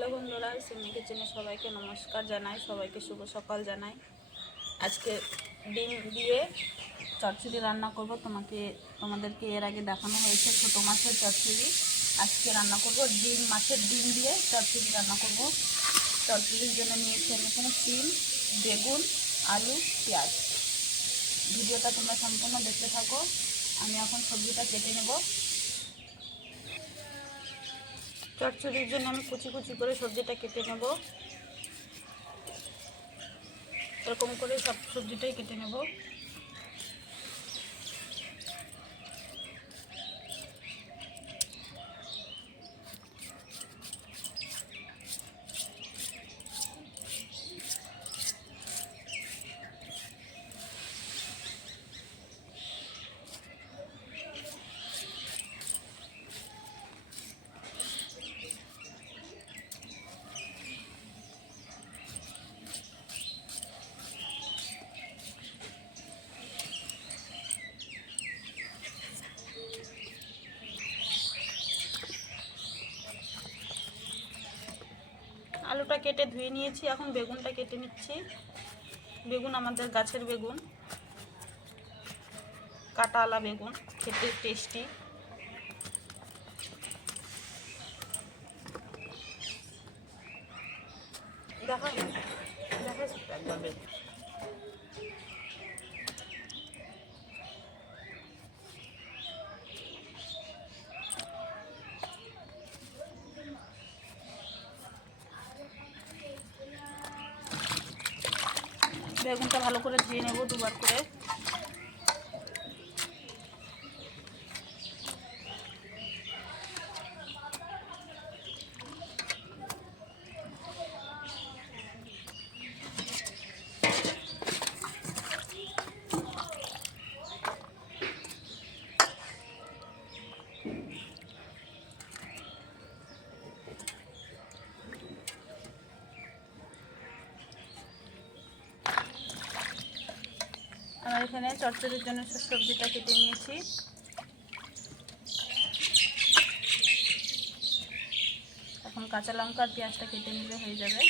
Hello বন্ধুরা, সিমি কিচেনে সবাইকে নমস্কার জানাই, সবাইকে শুভ সকাল জানাই। আজকে ডিম দিয়ে চচ্চড়ি রান্না করব। তোমাদেরকে এর আগে দেখানো হয়েছে ছোটো মাছের চচ্চড়ি। আজকে রান্না করব মাছের ডিম দিয়ে চচ্চড়ি রান্না করব। চচ্চড়ির জন্য নিয়েছি আমি এখানে সিম, বেগুন, আলু, পেঁয়াজ। ভিডিওটা তোমরা সম্পূর্ণ দেখতে থাকো। আমি এখন সবজিটা কেটে নেব। চচ্চড়ির জন্য আমি কুচি কুচি করে সবজিটা কেটে নেব। এরকম করে সব সবজিটাই কেটে নেব। আলুটা কেটে ধুয়ে নিয়েছি, এখন বেগুনটা কেটে নিচ্ছি। বেগুন আমাদের গাছের বেগুন, কাঁটাওয়ালা বেগুন, খেতে টেস্টি। দেখা একবার বেগুন বেগুনটা ভালো করে ধুয়ে নেব দুবার করে। আমার এখানে চচ্চড়ির জন্য সবজিটা কেটে নিয়েছি। এখন কাঁচা লঙ্কা আর পেঁয়াজটা কেটে নিলে হয়ে যাবে।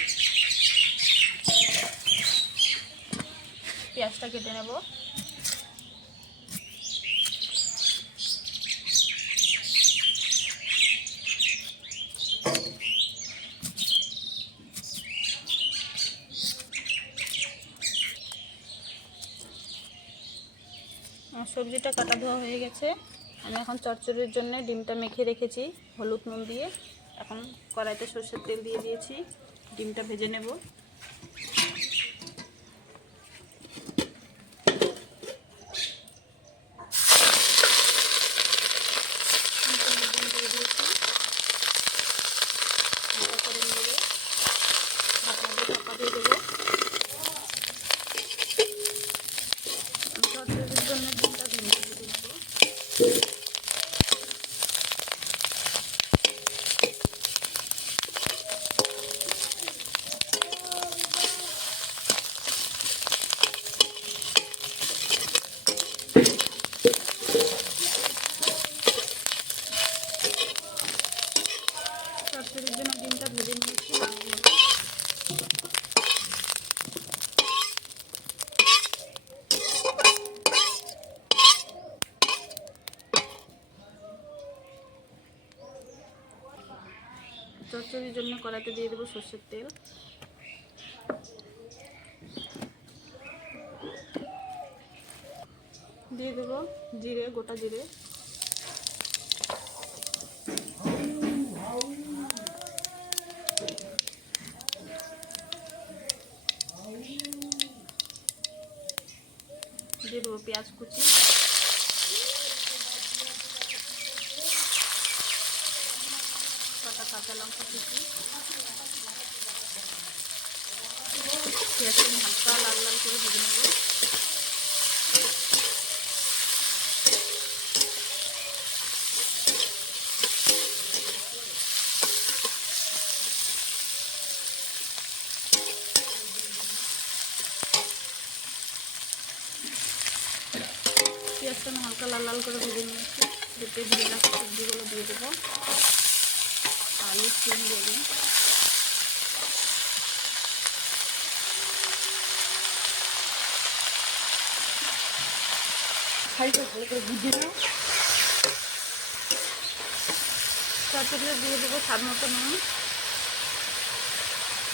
পেঁয়াজটা কেটে নেব। সবজিটা কাটা ধোয়া হয়ে গেছে। আমি এখন চচ্চড়ির জন্য ডিমটা মেখে রেখেছি হলুদ নুন দিয়ে। এখন কড়াইতে সরষের তেল দিয়ে দিয়েছি, ডিমটা ভেজে নেব। চচ্চড়ির জন্য ডিমটা ভেজে দিয়েছি। চচ্চড়ির জন্য ডিমটা ভেজে নিয়েছি। চচ্চড়ির জন্য কড়াইতে দিয়ে দেবো সরষের তেল। দিয়ে দেবো জিরে, গোটা জিরে, দিয়ে দেবো পেঁয়াজ কুচি, কাঁচা লঙ্কা কুচি। পেঁয়াজটা হালকা লাল লাল করে ভেজে নেব। পেঁয়াজটা আমি হালকা লাল লাল করে ভেজে নিয়েছি। ভেজে রাখা সবজিগুলো দিয়ে দেবো। আলু, সিম, বেগুন। শাড়িটা ভালো করে বুঝে নাও। চচ্চড়িতে দিয়ে দেবো স্বাদ মতো নুন,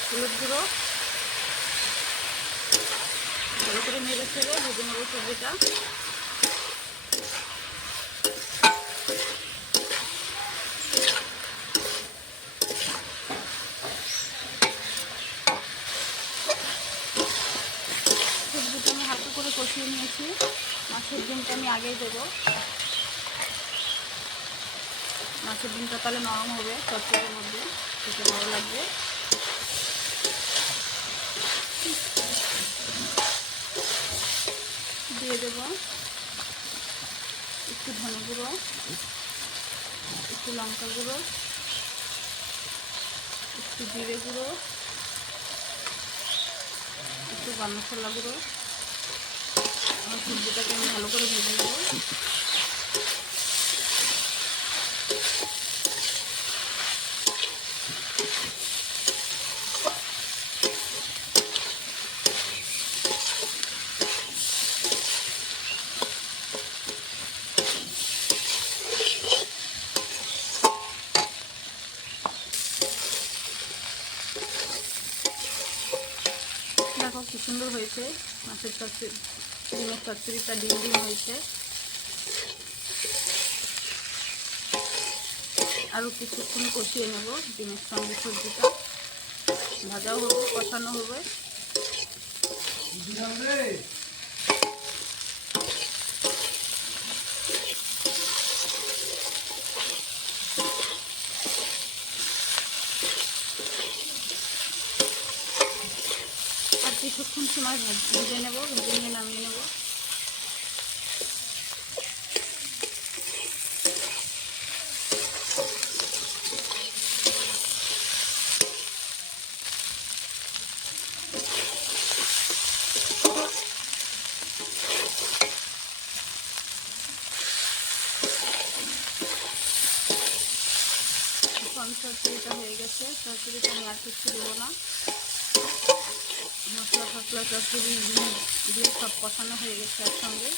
হলুদ গুঁড়ো, ভালো করে নেড়ে ছেড়ে ভেজে নেবো সবজিটা। সবজিটা আমি হালকা করে কষিয়ে নিয়েছি। মাছের ডিমটা আমি আগেই দেবো, মাছের ডিমটা তাহলে নরম হবে চচ্চড়ির মধ্যে, খেতে ভালো লাগবে। দিয়ে দেব একটু ধনে গুঁড়ো, একটু লঙ্কা গুঁড়ো, একটু জিরে গুঁড়ো, একটু গরম মশলা গুঁড়ো। আমার সবজিটাকে আমি ভালো করে ভেজে নেব। দেখো কি সুন্দর হয়েছে মাছের চচ্চড়ি, ডিমের চচ্চড়িটা ডিম ডিম হয়েছে। আরও কিছুক্ষণ কষিয়ে নেব ডিমের সঙ্গে, সবজিটা ভাজাও হবে, কষানো হবে। আর কিছুক্ষণ সময় ভেজে নেব, ভেজে নিয়ে নামিয়ে নেব। চচ্চড়িটা হয়ে গেছে, চচ্চড়িটা আমি আর কিছু দেবো না। মশলা ফসলা চচ্চড়ি দিয়ে সব কষানো হয়ে গেছে একসঙ্গে।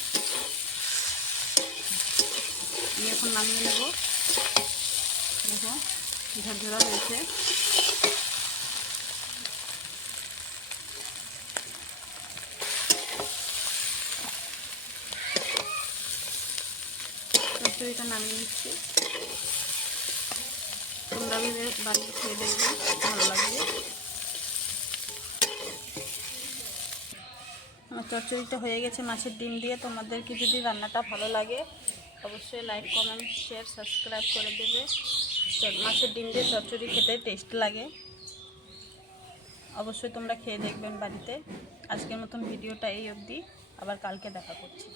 আমি এখন নামিয়ে নেব। দেখো ঝরঝরা হয়েছে। চচ্চড়িটা নামিয়ে নিচ্ছি। তোমরা বানিয়ে খেয়ে দেখবে, ভালো লাগবে। আমার চচ্চড়িটা হয়ে গেছে মাছের ডিম দিয়ে। তোমাদেরকে যদি রান্নাটা ভালো লাগে অবশ্যই লাইক, কমেন্ট, শেয়ার, সাবস্ক্রাইব করে দেবে। মাছের ডিম দিয়ে চচ্চড়ি খেতে টেস্ট লাগে, অবশ্যই তোমরা খেয়ে দেখবেন বাড়িতে। আজকের মতন ভিডিওটা এই অবধি, আবার কালকে দেখা করছি।